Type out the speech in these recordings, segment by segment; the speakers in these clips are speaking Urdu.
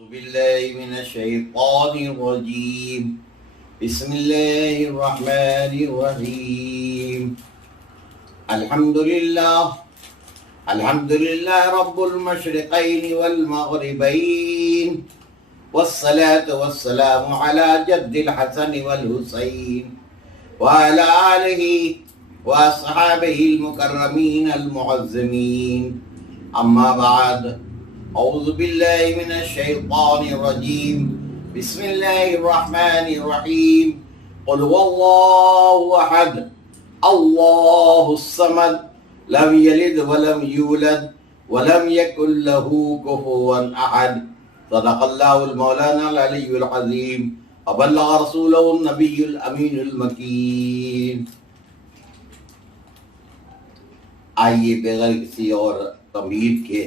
أعوذ بالله من الشيطان الرجيم بسم الله الرحمن الرحيم الحمد لله رب المشرقين والمغربين والصلاة والسلام على جد الحسن والحسين وعلى آله وأصحابه المكرمين المعظمين أما بعد أعوذ بالله من الشيطان الرجيم بسم الله الرحمن الرحيم قل هو الله أحد الله الصمد لم يلد ولم يولد ولم يكن له كفوا أحد صدق الله المولانا العلي العظيم وبلغ رسوله النبي الأمين المكين. آئیے بغیر کسی اور تمہید کے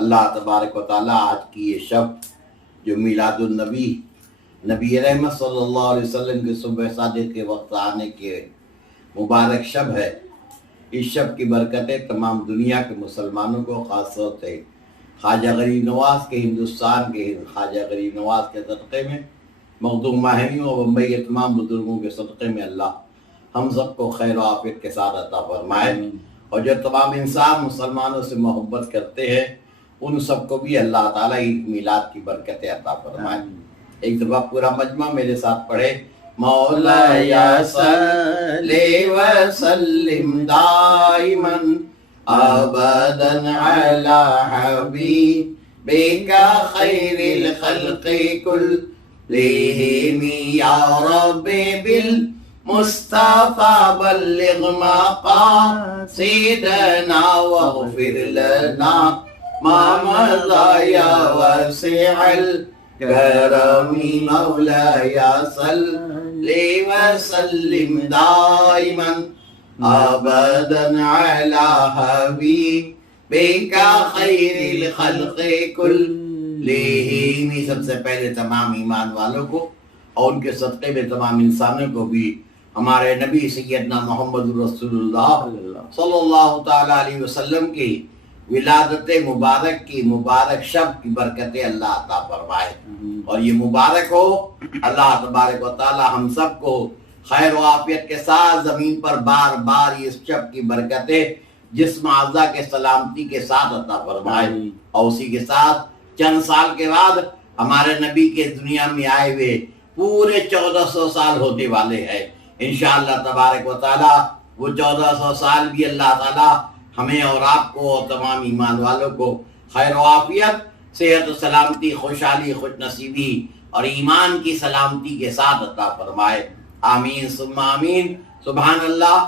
اللہ تبارک و تعالیٰ آج کی یہ شب جو میلاد النبی نبی رحمت صلی اللہ علیہ وسلم کے صبح صادق کے وقت آنے کے مبارک شب ہے. اس شب کی برکتیں تمام دنیا کے مسلمانوں کو خاص طور سے خواجہ غریب نواز کے ہندوستان کے خواجہ غریب نواز کے صدقے میں مخدوم ماہرینوں اور بمبئی کے تمام بزرگوں کے صدقے میں اللہ ہم سب کو خیر و عافیت کے ساتھ عطا فرمائے، اور جو تمام انسان مسلمانوں سے محبت کرتے ہیں ان سب کو بھی اللہ تعالیٰ عید میلاد کی برکتیں عطا فرمائے. ایک دفعہ پورا مجمع میرے ساتھ پڑھے مولایا صلی وسلم دائما ابدا علی حبیبک خیر الخلق کلہم یا رب بالمصطفى بلغ مقاصدنا واغفر لنا ما مضى يا واسع الكرم مولاي صل وسلم دائما ابدا على حبيبك خير الخلق كلهم. سب سے پہلے تمام ایمان والوں کو اور ان کے صدقے میں تمام انسانوں کو بھی ہمارے نبی سیدنا محمد رسول اللہ صلی اللہ تعالیٰ علیہ وسلم کی ولادت مبارک کی مبارک شب کی برکتیں اللہ عطا فرمائے، اور یہ مبارک ہو. اللہ تبارک و تعالی ہم سب کو خیر و عافیت کے ساتھ زمین پر بار بار اس شب کی برکتیں جسم اعضاء کے سلامتی کے ساتھ عطا فرمائے، اور اسی کے ساتھ چند سال کے بعد ہمارے نبی کے دنیا میں آئے ہوئے پورے 1400 سال ہونے والے ہیں. انشاءاللہ تبارک و تعالی وہ 1400 سال بھی اللہ تعالی ہمیں اور آپ کو اور تمام ایمان والوں کو خیر و عافیت، صحت و سلامتی، خوشحالی، خوش نصیبی اور ایمان کی سلامتی کے ساتھ عطا فرمائے. آمین ثم آمین. سبحان اللہ.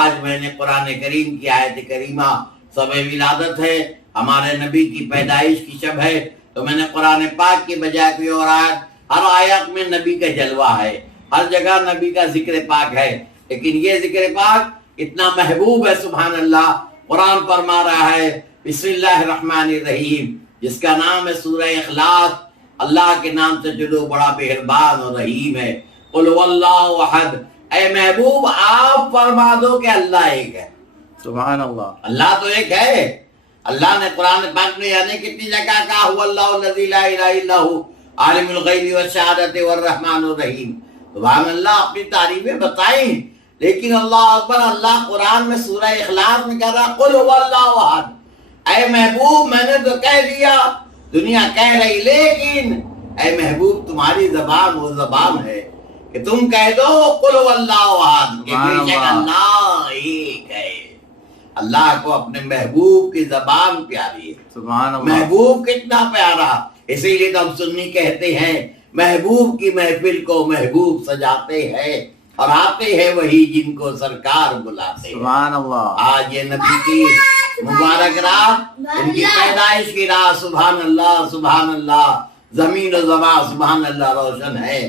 آج میں نے قرآن کریم کی آیت کریمہ شب ولادت ہے، ہمارے نبی کی پیدائش کی شب ہے، تو میں نے قرآن پاک کی بجائے کوئی اور آیت، ہر آیت میں نبی کا جلوہ ہے، ہر جگہ نبی کا ذکر پاک ہے، لیکن یہ ذکر پاک اتنا محبوب ہے. سبحان اللہ. قرآن فرما رہا ہے بسم اللہ الرحمن الرحیم، جس کا نام ہے سورہ اخلاص. اللہ کے نام سے جو بڑا مہربان اور رحیم ہے. قل هو اللہ احد. اے محبوب آپ فرما دو کہ اللہ ایک ہے. سبحان اللہ. اللہ تو ایک ہے. اللہ نے قرآن پاک میں یعنی کتنی جگہ کہا هو اللہ الذی لا الہ الا هو عالم الغیب والشہادۃ والرحمن الرحیم. سبحان اللہ. اپنی تعریفیں بتائیں، لیکن اللہ اکبر، اللہ قرآن میں سورہ اخلاص میں کہہ رہا قل هو اللہ احد. اے محبوب میں نے تو کہہ دیا، دنیا کہہ رہی، لیکن اے محبوب تمہاری زبان وہ زبان ہے کہ تم کہہ دو قل هو اللہ احد، کہ بے شک اللہ ایک ہے. اللہ کو اپنے محبوب کی زبان پیاری ہے. سبحان اللہ. محبوب کتنا پیارا، اسی لیے تو ہم سنی کہتے ہیں محبوب کی محفل کو محبوب سجاتے ہیں، اور آتے ہیں وہی جن کو سرکار بلاتے ہیں. سبحان اللہ. آج یہ نبی کی مبارک رات، ان کی پیدائش کی رات، سبحان اللہ سبحان اللہ، زمین و زمان سبحان اللہ روشن ہے.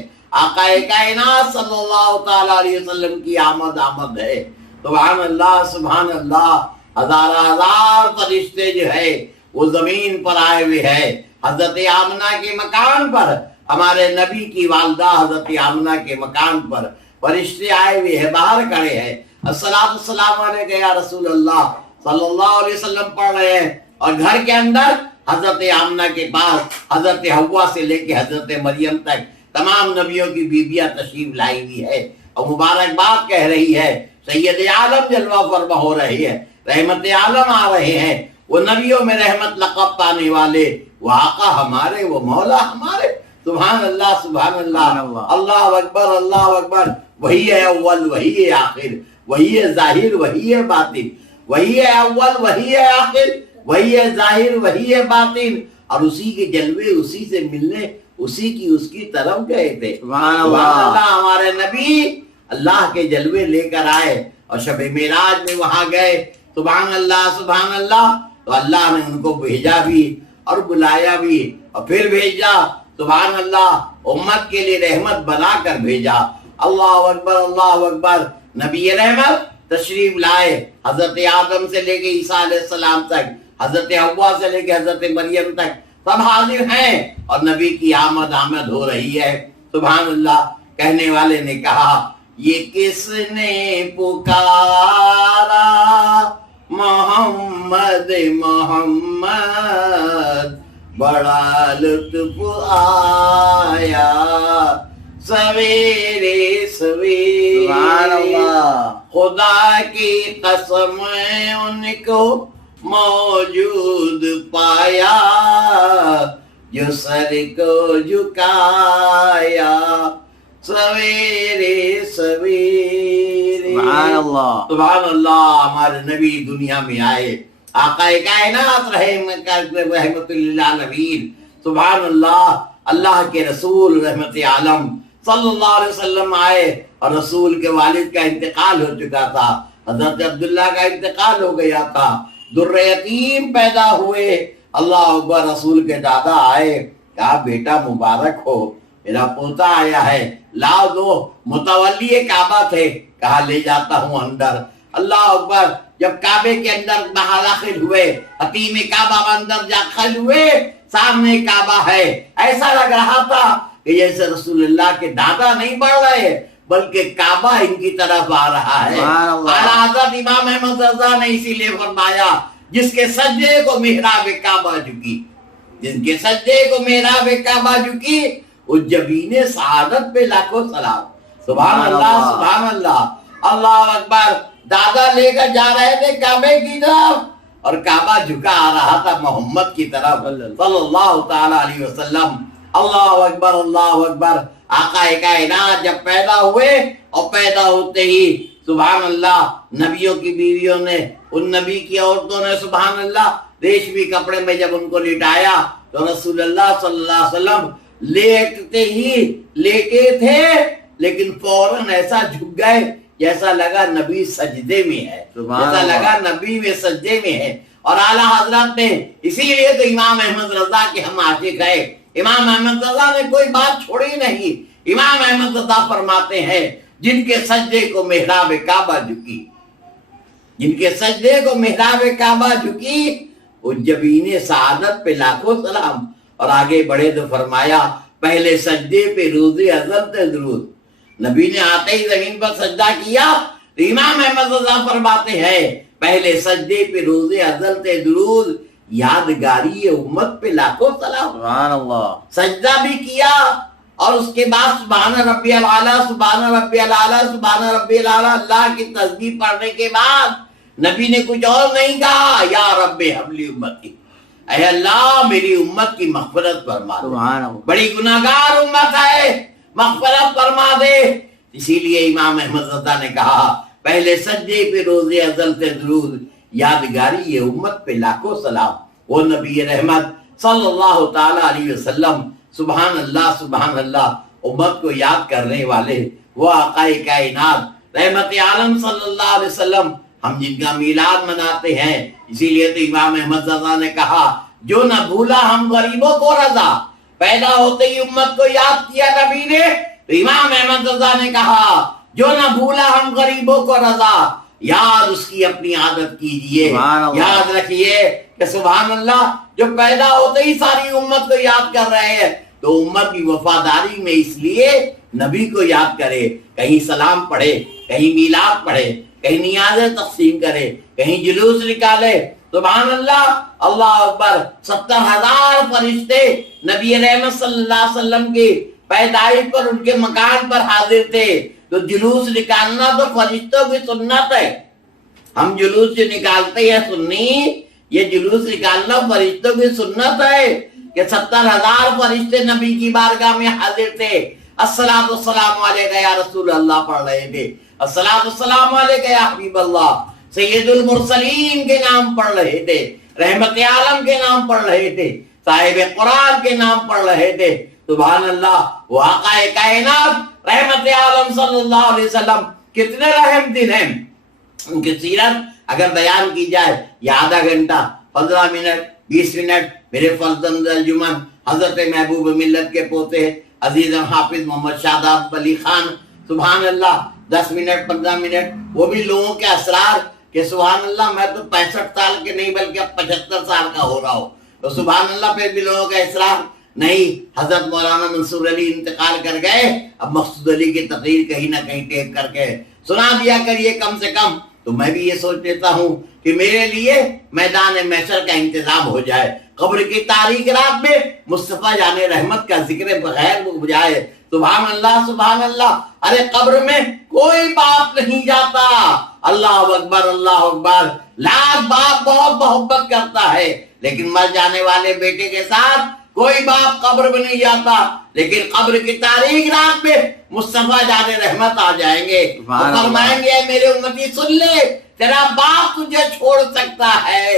آقا کائنات صلی اللہ تعالیٰ علیہ وسلم کی آمد ہے. سبحان اللہ سبحان اللہ. ہزار ہزار فرشتے جو ہے وہ زمین پر آئے ہوئے ہیں. حضرت آمنہ کے مکان پر، ہمارے نبی کی والدہ حضرت آمنہ کے مکان پر فرشتے آئے ہوئے ہیں، باہر کھڑے ہیں. السلام علیکم یا رسول اللہ صلی اللہ علیہ وسلم پڑھ رہے ہیں، اور گھر کے اندر حضرت آمنہ کے پاس حضرت حوا سے لے کے حضرت مریم تک تمام نبیوں کی بیویاں تشریف لائی ہوئی ہے اور مبارکباد کہہ رہی ہے. سید عالم جلوہ فرما ہو رہی ہے, رحمت عالم آ رہے ہیں, وہ نبیوں میں رحمت لقب پانے والے, وہ آقا ہمارے, وہ مولا ہمارے. سبحان اللہ سبحان اللہ, اللہ اکبر اللہ اکبر. وہی ہے اول, وہی ہے آخر, وہی ہے ظاہر, وہی ہے باطن, وہی ہے اول, وہی ہے آخر, وہی ہے ظاہر, وہی ہے باطن. اور اسی کے جلوے اسی سے ملنے اسی کی اس کی طرف گئے تھے. سبحان اللہ. ہمارے نبی اللہ کے جلوے لے کر آئے اور شب معراج میں وہاں گئے. سبحان اللہ سبحان اللہ. تو اللہ نے ان کو بھیجا بھی اور بلایا بھی اور پھر بھیجا. سبحان اللہ, امت کے لیے رحمت بنا کر بھیجا. اللہ اکبر اللہ اکبر. نبی رحمت تشریف لائے, حضرت آدم سے لے کے عیسیٰ علیہ السلام تک, حضرت حوا سے لے کے حضرت مریم تک سب حاضر ہیں اور نبی کی آمد ہو رہی ہے. سبحان اللہ. کہنے والے نے کہا یہ کس نے پکارا محمد محمد, بڑا لطف آیا سویرے سویرے. سبحان اللہ. خدا کی قسم ان کو موجود پایا جو سر کو جھکایا سویرے سویرے. سبحان اللہ سبحان اللہ. ہمارے نبی دنیا میں آئے, آقا کائنات رحمت للعالمین. سبحان اللہ. اللہ کے رسول رحمت عالم صلی اللہ علیہ وسلم آئے اور رسول کے والد کا انتقال ہو چکا تھا. حضرت عبداللہ کا انتقال ہو گیا تھا. در یتیم پیدا ہوئے. اللہ اکبر. رسول کے دادا آئے, کہا بیٹا مبارک ہو, میرا پوتا آیا ہے, لاؤ دو. متولی کعبہ تھے, کہا لے جاتا ہوں اندر. اللہ اکبر. جب کعبے کے اندر داخل ہوئے, حتیم کعبہ اندر داخل ہوئے, سامنے کعبہ ہے. ایسا لگ رہا تھا کہ جیسے رسول اللہ کے دادا نہیں بڑھ رہے بلکہ کعبہ ان کی طرف آ رہا ہے. اعلیٰ حضرت امام احمد رضا نے اسی لیے فرمایا جس کے سجدے کو محراب کعبہ جھکی, جن کے سجدے کو محراب کعبہ جھکی, اس جبین سعادت پہ لاکھوں سلام. سبحان اللہ سبحان اللہ. اللہ اکبر. دادا لے کر جا رہے تھے کعبے کی طرف اور کعبہ جھکا آ رہا تھا محمد کی طرف صلی اللہ تعالی علیہ وسلم. اللہ اکبر اللہ اکبر. آقا کائنات جب پیدا ہوئے اور پیدا ہوتے ہی سبحان اللہ نبیوں کی بیویوں نے, ان نبی کی عورتوں نے سبحان اللہ ریشمی کپڑے میں جب ان کو لٹایا تو رسول اللہ صلی اللہ علیہ وسلم لیٹتے ہی لیٹے تھے لیکن فوراً ایسا جھک گئے جیسا لگا نبی سجدے میں ہے, جیسا لگا نبی میں سجدے میں ہے. اور اعلیٰ حضرت نے اسی لیے تو امام احمد رضا کے ہم عاشق ہیں. امام احمد رضا نے کوئی بات چھوڑی نہیں. امام احمد رضا فرماتے ہیں جن کے سجدے کو محراب کعبہ جھکی, جن کے سجدے کو محراب کعبہ جھکی, اس جبین سعادت پہ لاکھوں سلام. اور آگے بڑھے تو فرمایا پہلے سجدے پہ روز ازل تے درود. نبی نے آتے ہی زمین پر سجدہ کیا تو امام احمد رضا فرماتے ہیں پہلے سجدے پہ روز ازل تے درود, یادگاری امت پہ لاکھوں سلام. سبحان اللہ. سجدہ بھی کیا اور اس کے بعد سبحان ربی الاعلیٰ سبحان ربی الاعلیٰ سبحان ربی الاعلیٰ اللہ کی تسبیح پڑھنے کے بعد نبی نے کچھ اور نہیں کہا, یا رب حبلی امتی, اے اللہ میری امت کی مغفرت فرما دے, بڑی گناہگار امت ہے, مغفرت فرما دے. اسی لیے امام احمد رضا نے کہا پہلے سجدے پہ روز ازل سے درود, یادگاری یہ امت پہ لاکھوں سلام. وہ نبی رحمت صلی اللہ تعالی علیہ وسلم سبحان اللہ سبحان اللہ, امت کو یاد کرنے والے وہ آقا کائنات رحمت عالم صلی اللہ علیہ وسلم, ہم جن کا میلاد مناتے ہیں. اسی لیے تو امام احمد رضا نے کہا جو نہ بھولا ہم غریبوں کو رضا, پیدا ہوتے ہی امت کو یاد کیا نبی نے. تو امام احمد رضا نے کہا جو نہ بھولا ہم غریبوں کو رضا, یاد اس کی اپنی عادت کیجئے. یاد رکھیے کہ سبحان اللہ جو پیدا ہوتے ہی ساری امت کو یاد کر رہے ہیں تو امت کی وفاداری میں اس لیے نبی کو یاد کرے, کہیں سلام پڑھے, کہیں میلاد پڑھے, کہیں نیازیں تقسیم کرے, کہیں جلوس نکالے. سبحان اللہ، اللہ اکبر، 70,000 فرشتے نبی رحمت صلی اللہ علیہ وسلم کی پیدائش پر ان کے مکان پر حاضر تھے. تو جلوس نکالنا تو فرشتوں کی سنت ہے. ہم جلوس جو نکالتے ہیں سنی، یہ جلوس نکالنا فرشتوں کی سنت ہے کہ 70,000 فرشتے نبی کی بارگاہ میں حاضر تھے. الصلاۃ والسلام علیکہ یا رسول اللہ پڑھ رہے تھے، الصلاۃ والسلام علیکہ یا حبیب اللہ، سید المرسلین کے نام پڑھ رہے تھے، رحمت عالم کے نام پڑھ رہے تھے، صاحب قرآن کے نام پڑھ رہے تھے. سبحان اللہ، وہ آقا کائنات رحمت عالم صلی اللہ علیہ وسلم کتنے رحم دل ہیں. ان کی سیرت اگر بیان کی جائے یہ آدھا گھنٹہ، 15 منٹ، 20 منٹ. میرے فرزند الجمن حضرت محبوب ملت کے پوتے عزیز حافظ محمد شاداب علی خان، سبحان اللہ، 10 منٹ 15 منٹ، وہ بھی لوگوں کے اسرار کہ سبحان اللہ میں تو 65 سال کے نہیں بلکہ اب 75 سال کا ہو رہا ہوں. تو سبحان اللہ پھر بھی لوگوں کا اسرار نہیں. حضرت مولانا منصور علی انتقال کر گئے، اب مقصود علی کی تقریر کہیں نہ کہیں ٹیپ کر کے سنا دیا کریے کم سے کم. تو میں بھی یہ سوچ لیتا ہوں کہ میرے لیے میدان محشر کا انتظام ہو جائے، قبر کی تاریک رات میں مصطفیٰ جان رحمت کا ذکر بغیر ہو جائے. سبحان اللہ، سبحان اللہ. ارے قبر میں کوئی باپ نہیں جاتا. اللہ اکبر، اللہ اکبر. لاکھ باپ بہت محبت کرتا ہے لیکن مر جانے والے بیٹے کے ساتھ کوئی باپ قبر میں نہیں جاتا. لیکن قبر کی تاریک رات میں مصطفیٰ جان رحمت آ جائیں گے، فرمائیں گے میرے امتی سن لے، تیرا باپ تجھے چھوڑ سکتا ہے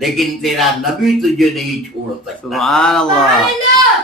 لیکن تیرا نبی تجھے نہیں چھوڑ سکتا. سبحان اللہ،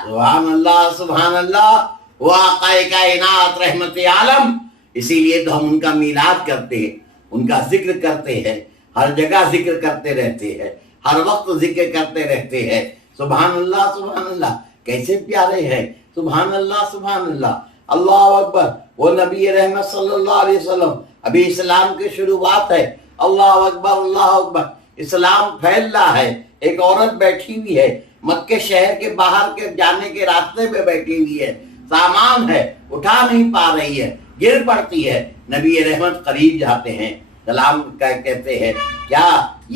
سبحان اللہ، سبحان اللہ. وہ آقا کائنات رحمت عالم، اسی لیے تو ہم ان کا میلاد کرتے ہیں، ان کا ذکر کرتے ہیں، ہر جگہ ذکر کرتے رہتے ہیں، ہر وقت ذکر کرتے رہتے ہیں. سبحان اللہ، سبحان اللہ. کیسے پیارے ہیں. سبحان اللہ، سبحان اللہ. اللہ اکبر. وہ نبی رحمت صلی اللہ علیہ وسلم، ابھی اسلام کی شروعات ہے. اللہ اکبر، اللہ اکبر. اسلام پھیل رہا ہے. ایک عورت بیٹھی ہوئی ہے مکے شہر کے باہر کے جانے کے راستے پہ بیٹھی ہوئی ہے، سامان ہے اٹھا نہیں پا رہی ہے، گر پڑتی ہے. نبی رحمت قریب جاتے ہیں، سلام کہتے ہیں کیا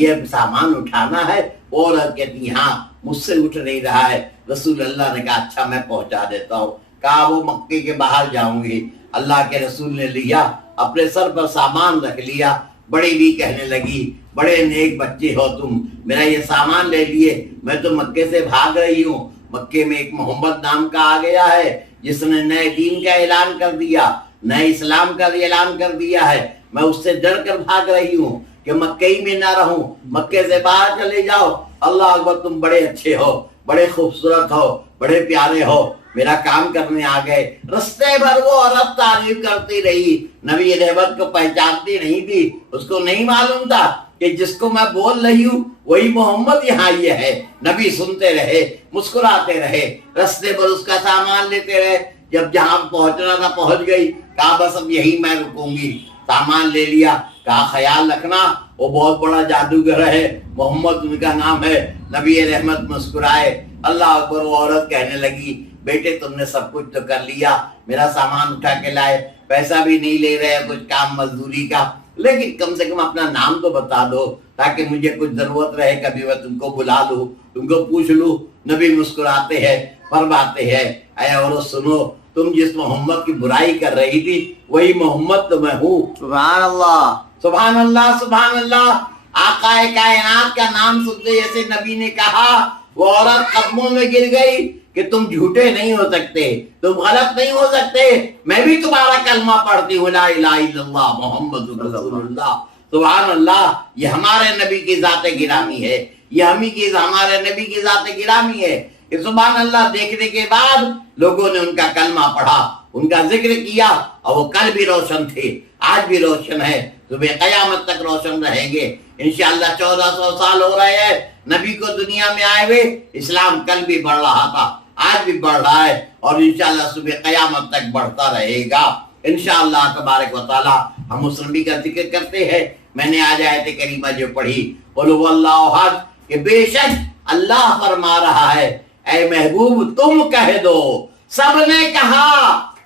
یہ سامان اٹھانا ہے؟ اور کہتی ہاں مجھ سے اٹھ نہیں رہا ہے. رسول اللہ نے کہا اچھا میں پہنچا دیتا ہوں. کہا وہ مکے کے باہر جاؤں گی. اللہ کے رسول نے لیا، اپنے سر پر سامان رکھ لیا. بڑی بھی کہنے لگی بڑے نیک بچے ہو تم، میرا یہ سامان لے لیے، میں تو مکے سے بھاگ رہی ہوں. مکے میں ایک محمد نام کا آ گیا ہے جس نے نئے دین کا اعلان کر دیا، نئے اسلام کا اعلان کر دیا ہے. میں اس سے ڈر کر بھاگ رہی ہوں کہ مکے ہی میں نہ رہوں، مکے سے باہر چلے جاؤ. اللہ اکبر. تم بڑے اچھے ہو، بڑے خوبصورت ہو، بڑے پیارے ہو، میرا کام کرنے آ گئے. رستے بھر وہ عورت تعریف کرتی رہی، نبی رحمت کو پہچانتی نہیں تھی. اس کو نہیں معلوم تھا کہ جس کو میں بول رہی ہوں وہی محمد یہاں یہ ہے. نبی سنتے رہے، مسکراتے رہے، رستے پر اس کا سامان لیتے رہے. جب جہاں پہنچنا تھا پہنچ گئی. کہا بس اب یہی میں رکوں گی. سامان لے لیا. کہا خیال رکھنا وہ بہت بڑا جادوگر ہے، محمد ان کا نام ہے. نبی رحمت مسکرائے. اللہ اکبر. وہ عورت کہنے لگی بیٹے تم نے سب کچھ تو کر لیا، میرا سامان اٹھا کے لائے، پیسہ بھی نہیں لے رہے کچھ کام مزدوری کا، لیکن کم سے کم اپنا نام تو بتا دو تاکہ مجھے کچھ ضرورت رہے کبھی میں تم کو بلا لوں، تم کو پوچھ لوں. نبی مسکراتے ہیں، فرماتے ہیں اے عورت سنو، تم جس محمد کی برائی کر رہی تھی وہی محمد تو میں ہوں. سبحان اللہ، سبحان اللہ، سبحان اللہ. آقا کائنات کا نام سنتے جیسے نبی نے کہا وہ عورت قدموں میں گر گئی کہ تم جھوٹے نہیں ہو سکتے، تم غلط نہیں ہو سکتے، میں بھی تمہارا کلمہ پڑھتی ہوں لا الہ الا اللہ محمد رسول اللہ. سبحان اللہ. یہ ہمارے نبی کی ذات گرامی ہے، یہ ہمارے نبی کی ذات گرامی ہے. سبحان اللہ. دیکھنے کے بعد لوگوں نے ان کا کلمہ پڑھا، ان کا ذکر کیا، اور وہ کل بھی روشن تھے، آج بھی روشن ہے، صبح قیامت تک روشن رہیں گے انشاءاللہ. 1400 سال ہو رہے ہیں نبی کو دنیا میں آئے ہوئے. اسلام کل بھی بڑھ رہا تھا، آج بھی بڑھ رہا ہے، اور انشاءاللہ صبح قیامت تک بڑھتا رہے گا انشاءاللہ تبارک و تعالی. ہم اس نبی کا ذکر کرتے ہیں. میں نے آج آیت کریمہ جو پڑھی قل هو اللہ احد، کہ بے شک اللہ فرما رہا ہے اے محبوب تم کہہ دو. سب نے کہا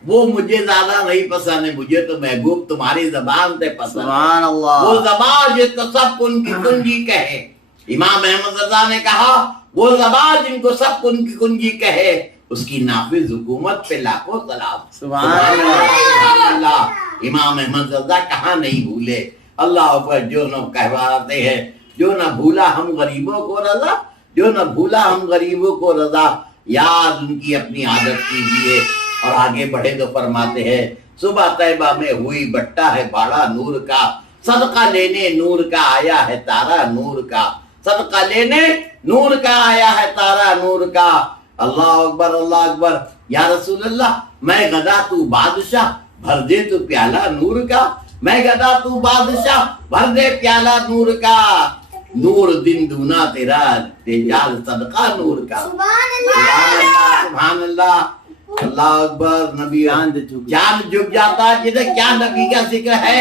وہ مجھے زیادہ نہیں پسند ہے، مجھے تو محبوب تمہاری زبان سے پسند ہے. سبحان اللہ. وہ زبان جس کو سب کنجی کہے، امام احمد رضا نے کہا وہ زبان جن کو سب کنجی کنجی کہے اس کی نافذ حکومت پہ لاکھوں سلام. سبحان اللہ. سبحان اللہ. امام احمد رضا کہاں نہیں بھولے. اللہ اکبر. جو نہ کہواتے ہیں جو نہ بھولا ہم غریبوں کو رضا، جو نہ بھولا ہم غریبوں کو رضا. یاد ان کی اپنی عادت کیجیے. اور آگے بڑھے تو فرماتے ہیں صبح طیبہ میں ہوئی بٹا ہے باڑا نور کا، صدقہ لینے نور کا آیا ہے تارا نور کا، صدقہ لینے نور کا آیا ہے تارا نور کا. اللہ اکبر اللہ اکبر. یا رسول اللہ میں گدا تو بادشاہ بھر دے تو پیالہ نور کا، میں گدا تو بادشاہ بھر دے پیالہ نور کا. نور دن دونا تیرا تیجال صدقہ نور کا. سبحان اللہ سبحان اللہ. اللہ اکبر. نبی جان جھک جاتا. جسے کیا نبی کا ذکر ہے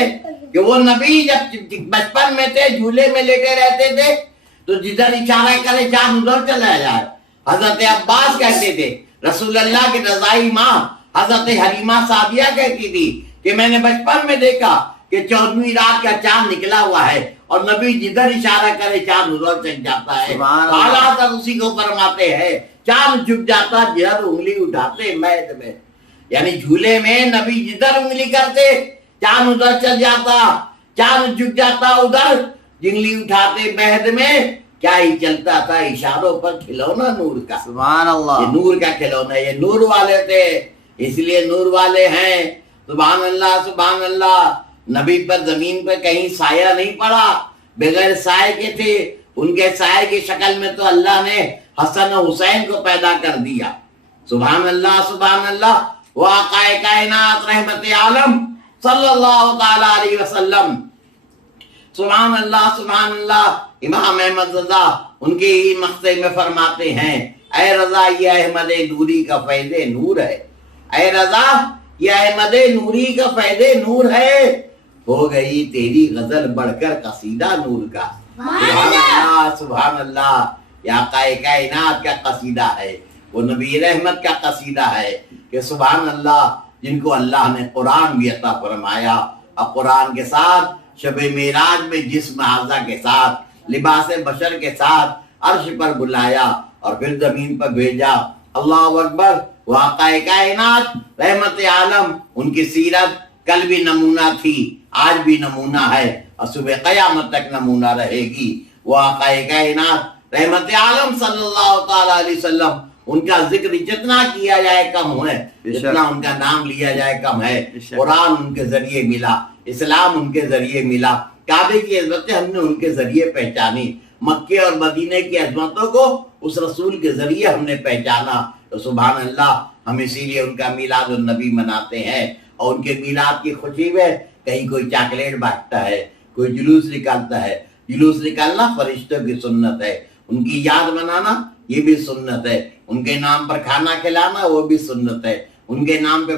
کہ وہ نبی جب بچپن میں تھے جھولے میں لیٹے رہتے تھے تو جدھر اشارہ کرے جان ادھر چلا جائے. حضرت عباس کہتے تھے رسول اللہ کی رضائی ماں حضرت حلیمہ سعدیہ کہتی تھی کہ میں نے بچپن میں دیکھا کہ 14ویں رات کا چاند نکلا ہوا ہے اور نبی جدھر اشارہ کرے چاند ادھر چل جاتا ہے. حالات اسی کو فرماتے ہیں چاند جھک جاتا جدھر انگلی اٹھاتے مہد میں. یعنی جھولے میں نبی جدھر انگلی کرتے چاند ادھر چل جاتا، چاند جھک جاتا ادھر، انگلی اٹھاتے مہد میں. کیا ہی چلتا تھا اشاروں پر کھلونا نور کا. سبحان اللہ. یہ نور کا کھلونا. یہ نور والے تھے اس لیے نور والے ہیں. سبحان اللہ سبحان اللہ. نبی پر زمین پر کہیں سایہ نہیں پڑا، بغیر سائے کے تھے. ان کے سائے کی شکل میں تو اللہ نے حسن و حسین کو پیدا کر دیا. سبحان اللہ سبحان اللہ. وہ آقا کائنات رحمت عالم صلی اللہ تعالی علیہ وسلم. سبحان اللہ سبحان اللہ. امام احمد رضا ان کے ہی مقصد میں فرماتے ہیں اے رضا یہ احمد نوری کا فیض نور ہے، اے رضا یہ احمد نوری کا فیض نور ہے. ہو گئی تیری غزل بڑھ کر قصیدہ نور کا. سبحان اللہ سبحان اللہ. یہ آقا کائنات کا قصیدہ ہے، وہ نبی رحمت کا قصیدہ ہے کہ سبحان اللہ جن کو اللہ نے قرآن بھی عطا فرمایا اور قرآن کے ساتھ شب معراج میں جسم اعضا کے ساتھ لباس بشر کے ساتھ عرش پر بلایا اور پھر زمین پر بھیجا. اللہ اکبر. وہ آقا کائنات رحمت عالم ان کی سیرت کل بھی نمونہ تھی، آج بھی نمونہ ہے اور صبح قیامت تک نمونہ رہے گی. وہ آقا کائنات رحمت عالم صلی اللہ تعالی علیہ وسلم ان کا ذکر جتنا کیا جائے کم ہے، جتنا ان کا نام لیا جائے کم ہے. قرآن ان کے ذریعے ملا، اسلام ان کے ذریعے ملا، کعبے کی عظمتیں ہم نے ان کے ذریعے پہچانی، مکے اور مدینے کی عظمتوں کو اس رسول کے ذریعے ہم نے پہچانا. تو سبحان اللہ ہم اسی لیے ان کا میلاد النبی مناتے ہیں. اور ان کے میلاد کی خوشی میں کہیں کوئی چاکلیٹ بانٹتا ہے، کوئی جلوس نکالتا ہے. جلوس نکالنا فرشتوں کی سنت ہے، ان کی یاد منانا یہ بھی سنت ہے، ان کے نام پر کھانا کھلانا وہ بھی سنت ہے، ان کے نام پہ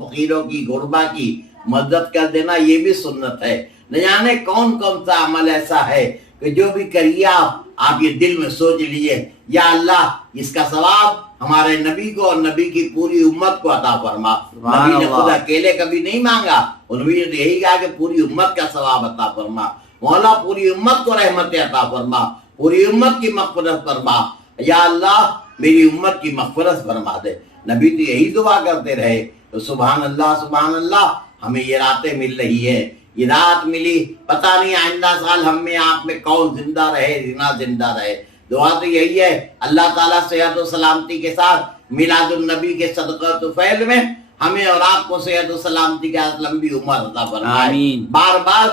فقیروں کی غربا کی مدد کر دینا یہ بھی سنت ہے. نہ جانے کون کون سا عمل ایسا ہے کہ جو بھی کریے آپ یہ دل میں سوچ لیجئے یا اللہ اس کا ثواب ہمارے نبی کو اور نبی کی پوری امت کو عطا فرما. نبی نے خود اکیلے کبھی نہیں مانگا، نبی نے یہی کہا کہ پوری امت کا ثواب عطا فرما. مولا پوری امت کو رحمت عطا فرما، پوری امت کی مغفرت فرما. یا اللہ میری امت کی مغفرت فرما دے. نبی تو یہی دعا کرتے رہے. تو سبحان اللہ سبحان اللہ. ہمیں یہ راتیں مل رہی ہے، یہ رات ملی، پتہ نہیں آئندہ سال ہم میں آپ میں کون زندہ رہے نہ زندہ رہے. دعا تو یہی ہے اللہ تعالیٰ صحت و سلامتی کے ساتھ میلاد النبی کے صدقہ و فیض میں ہمیں اور آپ کو صحت و سلامتی کے ساتھ لمبی عمر عطا فرمائے. بار بار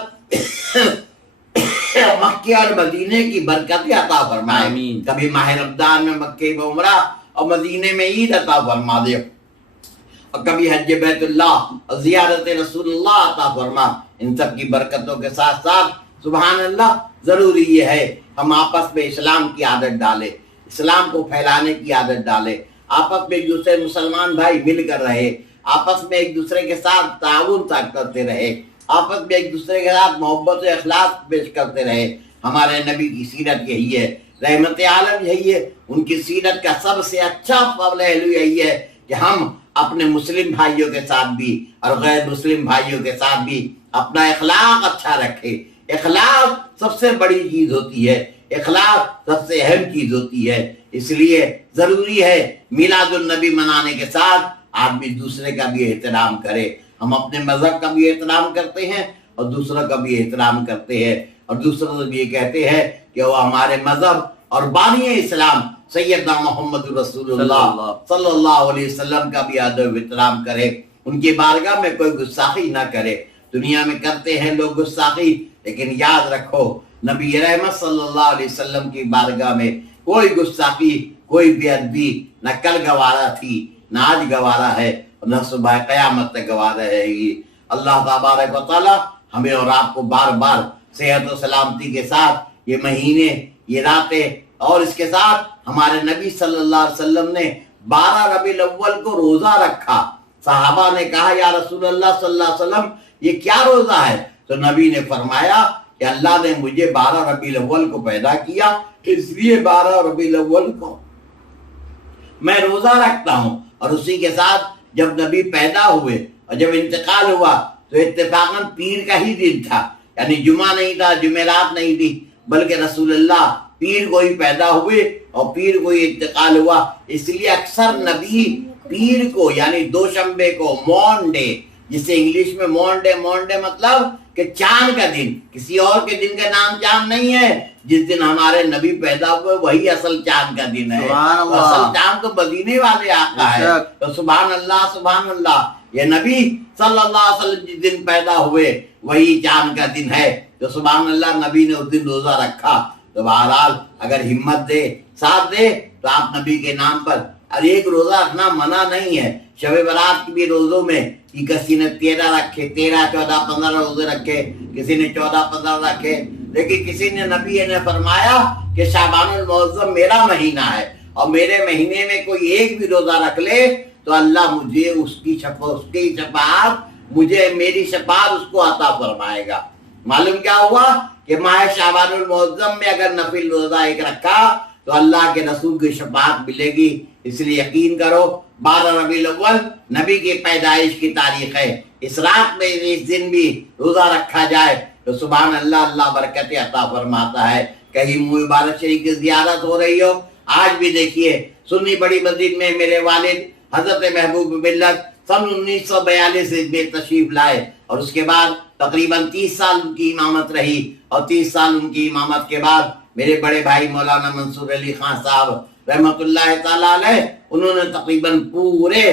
مکے اور مدینے کی برکت عطا فرمائے. کبھی ماہ رمضان میں مکے میں عمرہ اور مدینے میں عید عطا فرما دے، اور کبھی حج بیت اللہ اور زیارت رسول اللہ عطا فرما. ان سب کی برکتوں کے ساتھ ساتھ سبحان اللہ ضروری یہ ہے ہم آپس میں اسلام کی عادت ڈالیں، اسلام کو پھیلانے کی عادت ڈالیں. آپس میں ایک دوسرے مسلمان بھائی مل کر رہے، آپس میں ایک دوسرے کے ساتھ تعاون کرتے رہے، آپس میں ایک دوسرے کے ساتھ محبت و اخلاص پیش کرتے رہے. ہمارے نبی کی سیرت یہی ہے، رحمت عالم یہی ہے. ان کی سیرت کا سب سے اچھا پہلو یہی ہے کہ ہم اپنے مسلم بھائیوں کے ساتھ بھی اور غیر مسلم بھائیوں کے ساتھ بھی اپنا اخلاق اچھا رکھے. اخلاق سب سے بڑی چیز ہوتی ہے. اخلاق سب سے اہم چیز ہوتی ہے. اس لیے ضروری ہے میلاد النبی منانے کے ساتھ آدمی دوسرے کا بھی احترام کرے. ہم اپنے مذہب کا بھی احترام کرتے ہیں اور دوسروں کا بھی احترام کرتے ہیں, اور دوسروں سے بھی یہ کہتے ہیں کہ وہ ہمارے مذہب اور بانی اسلام سیدنا محمد رسول اللہ صلی اللہ علیہ وسلم کا بھی ادب و احترام کرے, ان کی بارگاہ میں کوئی گستاخی نہ کرے. دنیا میں کرتے ہیں لوگ گستاخی, لیکن یاد رکھو نبی رحمت صلی اللہ علیہ وسلم کی بارگاہ میں کوئی گستاخی, کوئی بے ادبی نہ کل گوارا تھی, نہ آج گوارا ہے, اور نہ صبح قیامت تک گوارا رہے گی. اللہ تبارک و تعالی ہمیں اور آپ کو بار بار صحت و سلامتی کے ساتھ یہ مہینے, یہ راتیں, اور اس کے ساتھ ہمارے نبی صلی اللہ علیہ وسلم نے 12 ربیع الاول کو روزہ رکھا. صحابہ نے کہا یا رسول اللہ صلی اللہ علیہ وسلم یہ کیا روزہ ہے؟ تو نبی نے فرمایا کہ اللہ نے مجھے 12 ربیع الاول کو پیدا کیا, اس لیے 12 ربیع الاول کو میں روزہ رکھتا ہوں. اور اسی کے ساتھ جب نبی پیدا ہوئے اور جب انتقال ہوا تو اتفاقاً پیر کا ہی دن تھا, یعنی جمعہ نہیں تھا, جمعرات نہیں تھی, بلکہ رسول اللہ پیر کو ہی پیدا ہوئے اور پیر کو ہی انتقال ہوا. اس لیے اکثر نبی پیر کو یعنی دوشنبے کو مون ڈے, جسے انگلش میں مون ڈے مطلب کہ چاند کا دن, کسی اور کے دن کا نام چاند نہیں ہے. جس دن ہمارے نبی پیدا ہوئے وہی اصل چاند کا دن ہے. اصل چاند تو مدینے والے آقا ہے. تو سبحان اللہ سبحان اللہ, یہ نبی صلی اللہ علیہ وسلم جس دن پیدا ہوئے وہی چاند کا دن ہے. تو سبحان اللہ نبی نے اس دن روزہ رکھا. تو بہرحال اگر ہمت دے, ساتھ دے, تو آپ نبی کے نام پر, اور ایک روزہ رکھنا منع نہیں ہے. شب برات کی بھی روزوں میں کسی نے 13 رکھے, 13, 14, 15 روزے رکھے, کسی نے 14, 15 رکھے, لیکن کسی نے نبی نے فرمایا کہ شعبان المعظم میرا مہینہ ہے اور میرے مہینے میں کوئی ایک بھی روزہ رکھ لے تو اللہ مجھے اس کی شفاعت, مجھے میری شفاعت اس کو عطا فرمائے گا. معلوم کیا ہوا کہ ماہ شعبان المعظم میں اگر نفل روزہ ایک رکھا تو اللہ کے رسول کی شفاعت ملے گی. اس لیے یقین کرو 12 ربیع الاول نبی کی پیدائش کی تاریخ ہے. اس رات میں اس دن بھی روزہ رکھا جائے تو سبحان اللہ, اللہ برکت عطا فرماتا ہے. کہیں مبارک شریف کی زیارت ہو رہی ہو, آج بھی دیکھیے سنی بڑی مسجد میں میرے والد حضرت محبوب ملت سن 1942 میں تشریف لائے, اور اس کے بعد تقریباً 30 سال ان کی امامت رہی, اور 30 سال ان کی امامت کے بعد میرے بڑے بھائی مولانا منصور علی خان صاحب رحمت اللہ تعالیٰ علیہ, انہوں نے تقریباً پورے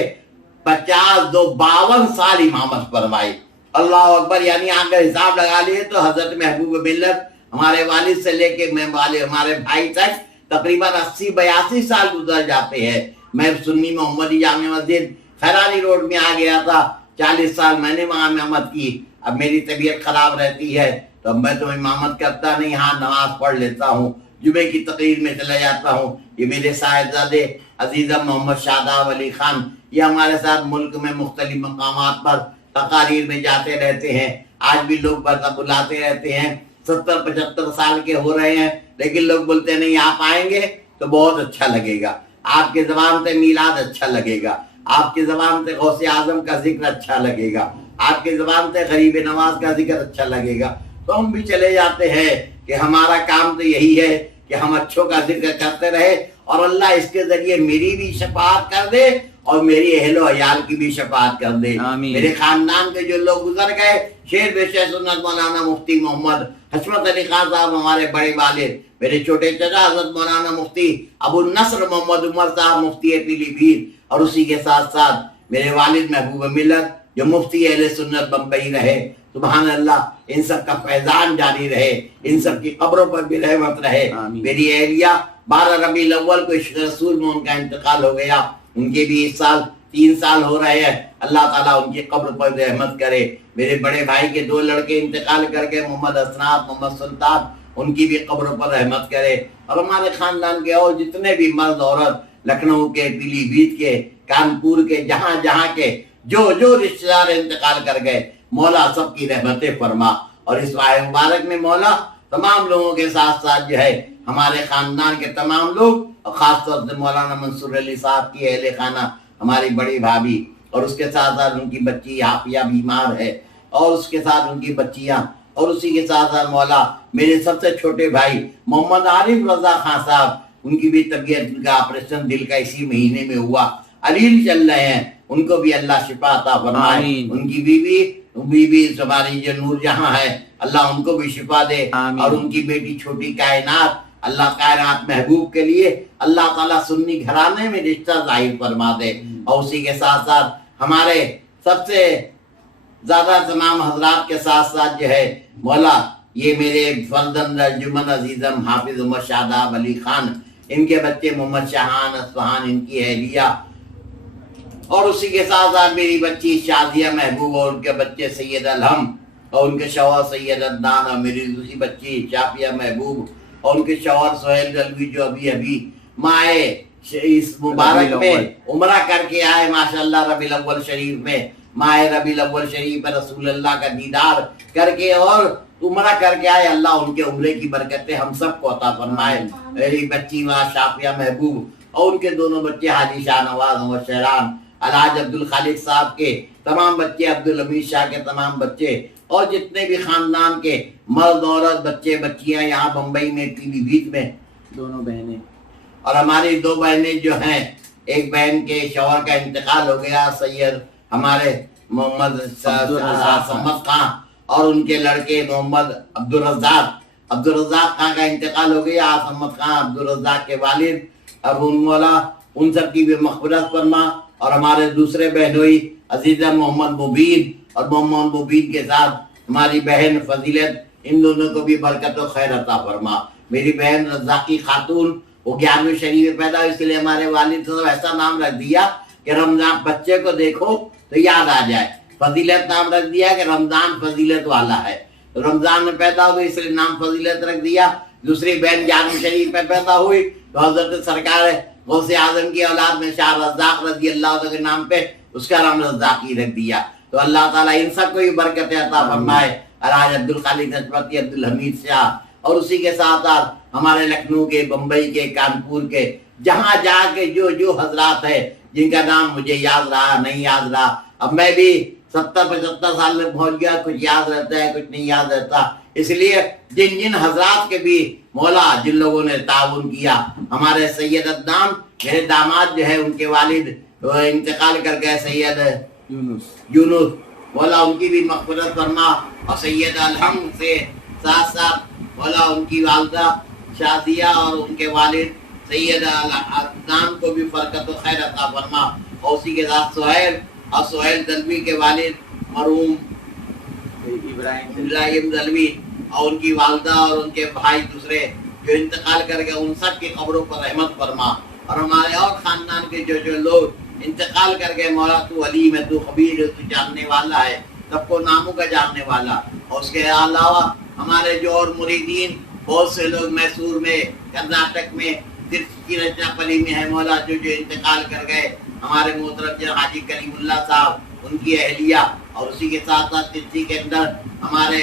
52 سال امامت فرمائی. اللہ اکبر, یعنی آپ کا حساب لگا لیے تو حضرت محبوب ملت ہمارے والد سے لے کے ہمارے بھائی تک تقریباً 80-82 سال گزر جاتے ہیں. میں سنی محمدی جامع مسجد خیرانی روڈ میں آ گیا تھا, 40 سال میں نے وہاں امامت کی. اب میری طبیعت خراب رہتی ہے تو میں تو امامت کرتا نہیں, ہاں نماز پڑھ لیتا ہوں, جمعے کی تقریر میں چلا جاتا ہوں. یہ میرے صاحبزادے عزیزم محمد شاداب علی خان, یہ ہمارے ساتھ ملک میں مختلف مقامات پر تقاریر میں جاتے رہتے ہیں. آج بھی لوگ بلاتے رہتے ہیں. 70-75 سال کے ہو رہے ہیں, لیکن لوگ بولتے نہیں آپ آئیں گے تو بہت اچھا لگے گا, آپ کے زبان سے میلاد اچھا لگے گا, آپ کی زبان سے غوث اعظم کا ذکر اچھا لگے گا, آپ کی زبان سے غریب نواز کا ذکر اچھا لگے گا. تو ہم بھی چلے جاتے ہیں کہ ہمارا کام تو یہی ہے کہ ہم اچھوں کا ذکر کرتے رہے, اور اللہ اس کے ذریعے میری بھی شفاعت کر دے اور میری اہل و عیال کی بھی شفاعت کر دے. میرے خاندان کے جو لوگ گزر گئے, شیر بے شہ سنت مولانا مفتی محمد حشمت علی خان صاحب ہمارے بڑے والد, میرے چھوٹے چچا حضرت مولانا مفتی ابو النصر محمد عمر صاحب مفتی پیلی بھیت, اور اسی کے ساتھ ساتھ میرے والد محبوب ملت جو مفتی اہل سنت بمبئی رہے. سبحان اللہ, ان سب کا فیضان جاری رہے, ان سب کی قبروں پر بھی رحمت رہے. میری اہلیہ 12 ربیع الاول کو عشق رسول میں ان کا انتقال ہو گیا, ان کے بھی اس سال 3 سال ہو رہے ہیں. اللہ تعالیٰ ان کی قبر پر رحمت کرے. میرے بڑے بھائی کے 2 لڑکے انتقال کر کے, محمد اسناد, محمد سلطان, ان کی بھی قبر پر رحمت کرے. اور ہمارے خاندان کے اور جتنے بھی مرد عورت, لکھنؤ کے, پیلی بھیت کے, کانپور کے, جہاں جہاں کے جو رشتہ دار انتقال کر گئے, مولا سب کی رحمتیں فرما. اور اس ماہ مبارک میں مولا تمام لوگوں کے ساتھ ساتھ جو ہے ہمارے خاندان کے تمام لوگ, اور خاص طور سے مولانا منصور علی صاحب کی اہل خانہ, ہماری بڑی بھابھی, اور اس کے ساتھ ساتھ ان کی بچی عافیہ بیمار ہے, اور اس کے ساتھ ان کی بچیاں اور اسی کے ساتھ ساتھ مولا میرے سب سے چھوٹے بھائی محمد عارف رضا خان صاحب، ان کی بھی طبیعت کا آپریشن دل کا اسی مہینے میں ہوا، علیل چل رہے ہیں، ان کو بھی اللہ شفا عطا فرمائے، آمین۔ ان کی بیوی ہماری جو نور جہاں ہے اللہ ان کو بھی شفا دے، آمین۔ اور ان کی بیٹی چھوٹی کائنات اللہ کائنات محبوب کے لیے اللہ تعالیٰ سنی گھرانے میں رشتہ ظاہر فرما دے، اور اسی کے ساتھ ساتھ ہمارے سب سے زیادہ تمام حضرات کے ساتھ ساتھ جو ہے مولا یہ میرے فرزند ارجمن عزیزم حافظ محمد شاداب علی خان، ان کے بچے محمد شاہان اصفہان، ان کی اہلیہ، اور اسی کے ساتھ ساتھ میری بچی شازیہ محبوب اور ان کے بچے سید الہم اور ان کے شوہر سید عدنان، اور میری دوسری بچی شافیہ محبوب اور ان کے شوہر سہیل دلوی جو ابھی مائے اس مبارک میں عمرہ کر کے آئے ماشاءاللہ ربیع الاول شریف میں، ماہ ربیع الاول شریف میں رسول اللہ کا دیدار کر کے اور عمرہ کر کے آئے، اللہ ان کے عمرے کی برکتیں ہم سب کو عطا فرمائے۔ میری بچی ماں شافیہ محبوب اور ان کے دونوں بچے حاجی شاہ نواز اور شہران، الحاج عبدالخالق صاحب کے تمام بچے، عبدالحمید شاہ کے تمام بچے، اور جتنے بھی خاندان کے مرد عورت بچے بچیاں یہاں بمبئی میں پیلی بھیت میں، دونوں بہنیں، اور ہماری دو بہنیں جو ہیں، ایک بہن کے شوہر کا انتقال ہو گیا سید ہمارے محمد سمد خان، اور ان کے لڑکے محمد عبدالرزاق خان کا انتقال ہو گیا، سمد خان عبدالرزاق کے والد، اب ان مولا ان سب کی بھی مغفرت فرما، اور ہمارے دوسرے بہنوئی عزیزہ محمد مبین اور محمد مبین کے ساتھ ہماری بہن فضیلت، ان دونوں کو بھی برکت و خیر عطا فرما۔ میری بہن رزاقی خاتون وہ 11ویں شریف میں پیدا، اس لیے ہمارے والد صاحب ایسا نام رکھ دیا کہ رمضان بچے کو دیکھو تو یاد آ جائے، فضیلت نام رکھ دیا کہ رمضان فضیلت والا ہے، رمضان میں پیدا ہوئی اس لیے نام فضیلت رکھ دیا۔ دوسری بہن 11ویں شریف میں پیدا ہوئی تو حضرت سرکار غوث اعظم کی اولاد میں شاہ رزاق رضی اللہ عنہ کے نام پہ اس کا نام رزاقی رکھ دیا، تو اللہ تعالیٰ ان سب کو بھی برکت عطا فرمائے، الحاج عبدالخالق نجفتی عبدالحمید شاہ، اور اسی کے ساتھ ساتھ ہمارے لکھنؤ کے، بمبئی کے، کانپور کے، جہاں جا کے جو حضرات ہیں جن کا نام مجھے یاد رہا نہیں یاد رہا، اب میں بھی 70-75 سال میں پہنچ گیا، کچھ یاد رہتا ہے کچھ نہیں یاد رہتا، اس لیے جن حضرات کے بھی مولا جن لوگوں نے تعاون کیا، ہمارے سید عدنان میرے داماد جو ہے ان کے والد انتقال کر گئے سید یونس، مولا ان کی بھی مغفرت فرما، اور سید الہم سے ساتھ ساتھ مولا ان کی والدہ شازیہ اور ان کے والد سید عدنان کو بھی برکت و خیر عطا فرما، اور اسی کے ساتھ سہیل دلوی کے والد مرحوم ابراہیم دلوی اور ان کی والدہ اور ان کے بھائی دوسرے جو انتقال کر گئے، ان سب کی قبروں پر رحمت فرما، اور ہمارے اور خاندان کے جو لوگ انتقال کر گئے مولا تو علیم ہے، تو خبیر ہے، تو جاننے والا ہے، سب کو ناموں کا جاننے والا، اور اس کے علاوہ ہمارے جو اور مریدین بہت سے لوگ میسور میں، کرناٹک میں، کی رچنا پلی میں ہے مولا جو انتقال کر گئے، ہمارے محترم جناب حاجی کریم اللہ صاحب ان کی اہلیہ، اور اسی کے ساتھ ساتھ ترچی کے اندر ہمارے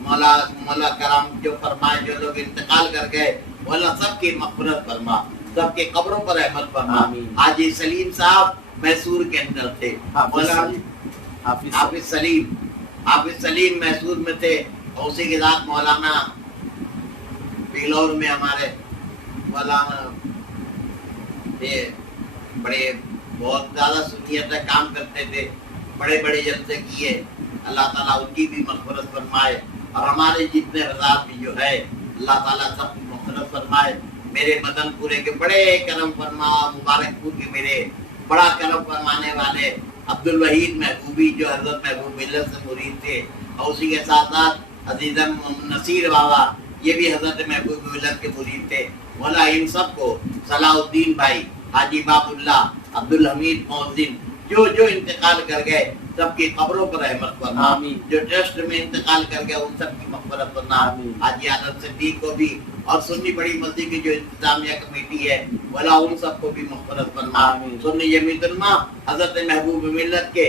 مولا کرام جو فرمائے جو لوگ انتقال کر گئے، مولا سب کی مغفرت فرما، سب کے قبروں پر رحمت فرما۔ حاجی سلیم صاحب میسور کے اندر تھے، مولا حافظ سلیم میسور میں تھے، اور اسی کے ساتھ مولانا بنگلور میں ہمارے مولانا بڑے بہت زیادہ سنیت کام کرتے تھے، بڑے بڑے جلسے کیے، اللہ تعالیٰ ان کی بھی مغفرت فرمائے، اور ہمارے جتنے حضرات بھی جو ہے اللہ تعالیٰ سب کی مغفرت فرمائے۔ میرے مدن پورے کے بڑے کرم فرما، مبارک پور کے میرے بڑا کرم فرمانے والے عبدالوحید محبوبی جو حضرت محبوب ملت سے مرید تھے، اور اسی کے ساتھ ساتھ عزیزم نصیر بابا یہ بھی حضرت محبوب ملت کے مرید تھے، مولا ان سب کو، صلاح الدین بھائی، حاجی باب اللہ، عبدالحمید محسن جو انتقال کر گئے سب کی قبروں پر رحمت فرما، جو ٹرسٹ میں انتقال کر گئے ان سب کی مغفرت فرما، حاجی عادت صدیق کو بھی، اور سنی بڑی مسجد کی جو انتظامیہ کمیٹی ہے مولا ان سب کو بھی مغفرت فرما، سنی جمیعت علماء حضرت محبوب ملت کے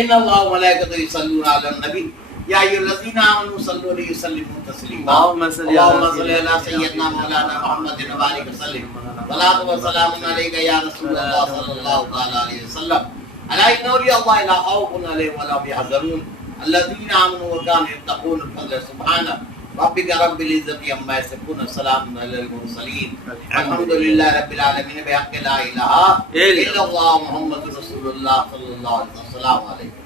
ان اللہ و ملائکتہ یصلون علی النبی یا ایھا الذین آمنوا صلوا علیہ وسلموا تسلیما اللهم صل اللهم صل علی سیدنا مولانا محمد وبارک وسلم صلاۃ و سلام علیک یا رسول اللہ صلی اللہ تعالی علیہ وسلم الا ان اولیاء اللہ لا خوف علیہم ولا هم يحزنون الذین آمنوا وكانوا يتقون الفضل سبحان ربک رب العزة عما یصفون السلام علی المرسلین الحمد للہ رب العالمین بحق لا الہ الا اللہ محمد رسول اللہ صلی اللہ علیہ وسلم. السلام علیکم.